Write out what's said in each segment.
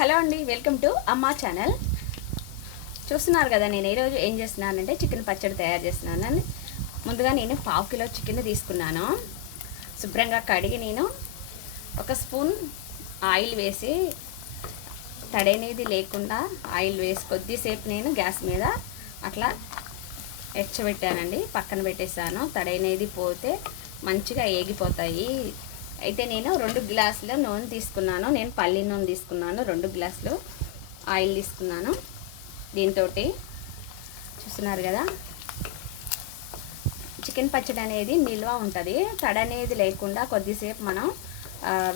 Hello అండి, welcome to అమ్మా channel. చూస్తున్నారు కదా, నేను ఈరోజు ఏం చేస్తున్నానంటే చికెన్ పచ్చడి తయారు చేస్తున్నాను. ముందుగా నేను 1/2 కిలో చికెన్ తీసుకున్నాను. శుభ్రంగా కడిగి నేను ఒక స్పూన్ ఆయిల్ వేసి, తడనేది లేకుండా ఆయిల్ వేసి కొద్దిసేపు నేను గ్యాస్ మీద అట్లా ఎచ్చబెట్టానండి. పక్కన పెట్టేసాను. తడనేది పోతే మంచిగా ఏగిపోతాయి. అయితే నేను 2 గ్లాసుల నూనె తీసుకున్నాను. నేను పల్లి నూనె తీసుకున్నాను. 2 గ్లాసులు ఆయిల్ తీసుకున్నాను. దీంతో చూస్తున్నారు కదా, చికెన్ పచ్చడి అనేది నిల్వ ఉంటుంది. తడనేది లేకుండా కొద్దిసేపు మనం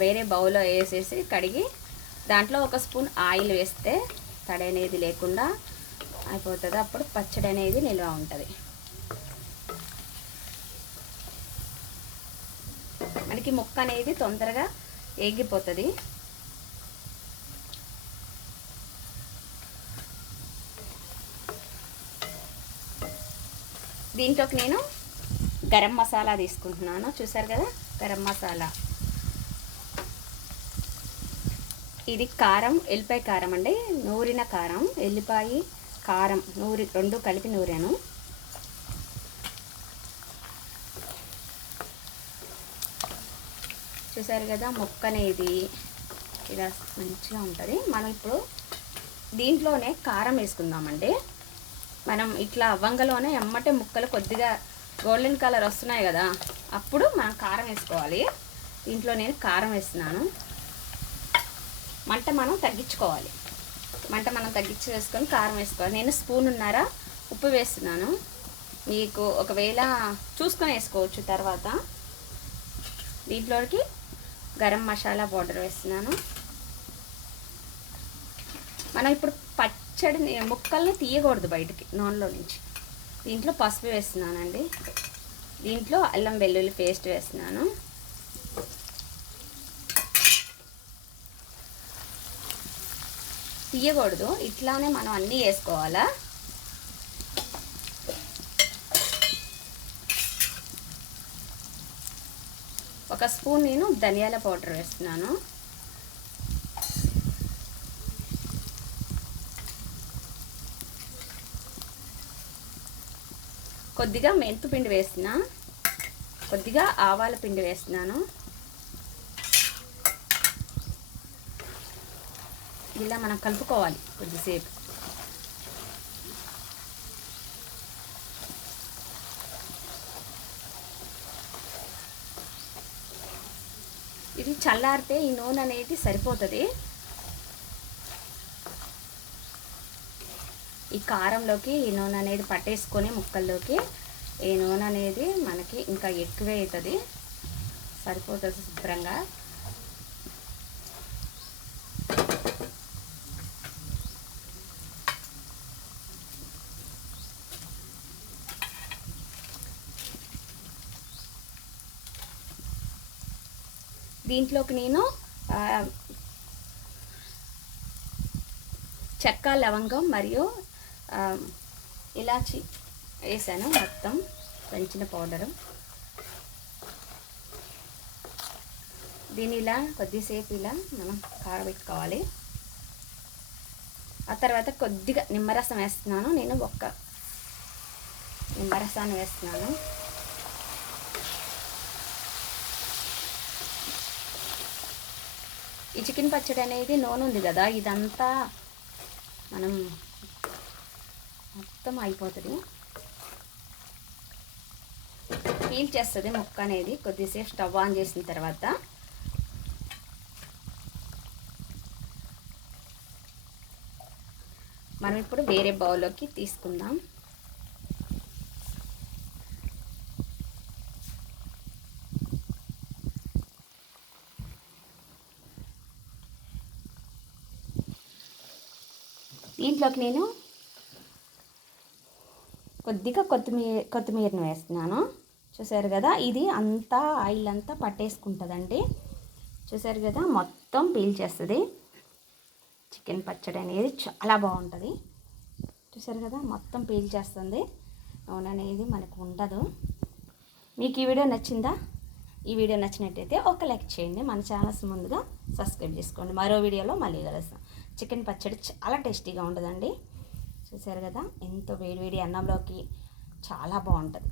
వేరే బౌల్లో వేసేసి కడిగి దాంట్లో ఒక స్పూన్ ఆయిల్ వేస్తే తడనేది లేకుండా అయిపోతుంది. అప్పుడు పచ్చడి అనేది నిల్వ ఉంటుంది. మనకి ముక్క అనేది తొందరగా ఏగిపోతుంది. దీంట్లోకి నేను గరం మసాలా తీసుకుంటున్నాను. చూసారు కదా, గరం మసాలా. ఇది కారం, ఎల్లిపాయ కారం అండి. నూరిన కారం, ఎల్లిపాయ కారం రెండు కలిపి నూరాను. చూసారు కదా, ముక్క అనేది ఇలా మంచిగా ఉంటుంది. మనం ఇప్పుడు దీంట్లోనే కారం వేసుకుందామండి. మనం ఇట్లా అవ్వంగలోనే ఎమ్మటే ముక్కలు కొద్దిగా గోల్డెన్ కలర్ వస్తున్నాయి కదా, అప్పుడు మనం కారం వేసుకోవాలి. దీంట్లో నేను కారం వేస్తున్నాను. మంట మనం తగ్గించుకోవాలి. మనం తగ్గించి వేసుకొని కారం వేసుకోవాలి. నేను స్పూన్నర ఉప్పు వేస్తున్నాను. మీకు ఒకవేళ చూసుకొని వేసుకోవచ్చు తర్వాత. దీంట్లోకి గరం మసాలా పౌడర్ వేస్తున్నాను. మనం ఇప్పుడు పచ్చడి ముక్కల్ని తీయకూడదు బయటికి నూనెలో నుంచి. దీంట్లో పసుపు వేస్తున్నానండి. దీంట్లో అల్లం వెల్లుల్లి పేస్ట్ వేస్తున్నాను. తీయకూడదు, ఇట్లానే మనం అన్నీ వేసుకోవాలా. ఒక స్పూన్ నేను ధనియాల పౌడర్ వేస్తున్నాను. కొద్దిగా మెంతు పిండి వేస్తున్నా. కొద్దిగా ఆవాల పిండి వేస్తున్నాను. ఇలా మనం కలుపుకోవాలి కొద్దిసేపు. ఇది చల్లారితే ఈ నూనె అనేది సరిపోతుంది. ఈ కారంలోకి ఈ నూనె అనేది పట్టేసుకొని ముక్కల్లోకి ఈ నూనె అనేది మనకి ఇంకా ఎక్కువే అవుతుంది. సరిపోతుంది శుభ్రంగా. దీంట్లోకి నేను చెక్క, లవంగం మరియు ఇలాచి వేసాను. మొత్తం పెంచిన పౌడరు. దీన్ని ఇలా కొద్దిసేపు ఇలా మనం కారబెట్టుకోవాలి. ఆ తర్వాత కొద్దిగా నిమ్మరసం వేస్తున్నాను. నేను ఒక్క నిమ్మరసాన్ని వేస్తున్నాను. ఈ చికెన్ పచ్చడి అనేది నూనె ఉంది కదా, ఇదంతా మనం మొత్తం అయిపోతుంది. పీల్ చేస్తుంది ముక్క అనేది. కొద్దిసేపు స్టవ్ ఆన్ చేసిన తర్వాత మనం ఇప్పుడు వేరే బౌల్లోకి తీసుకుందాం. దీంట్లోకి నేను కొద్దిగా కొత్తిమీరను వేస్తున్నాను. చూసారు కదా, ఇది అంతా ఆయిల్ అంతా పట్టేసుకుంటుందండి. చూసారు కదా, మొత్తం పీల్చేస్తుంది. చికెన్ పచ్చడి అనేది చాలా బాగుంటుంది. చూసారు కదా, మొత్తం పీల్చేస్తుంది. నూనె అనేది మనకు ఉండదు. మీకు ఈ వీడియో నచ్చిందా? ఈ వీడియో నచ్చినట్టయితే ఒక లైక్ చేయండి. మన ఛానల్స్ ముందుగా సబ్స్క్రైబ్ చేసుకోండి. మరో వీడియోలో మళ్ళీ కలుస్తాం. చికెన్ పచ్చడి చాలా టేస్టీగా ఉంటుందండి. చూసారు కదా, ఎంతో వేడివేడి అన్నంలోకి చాలా బాగుంటుంది.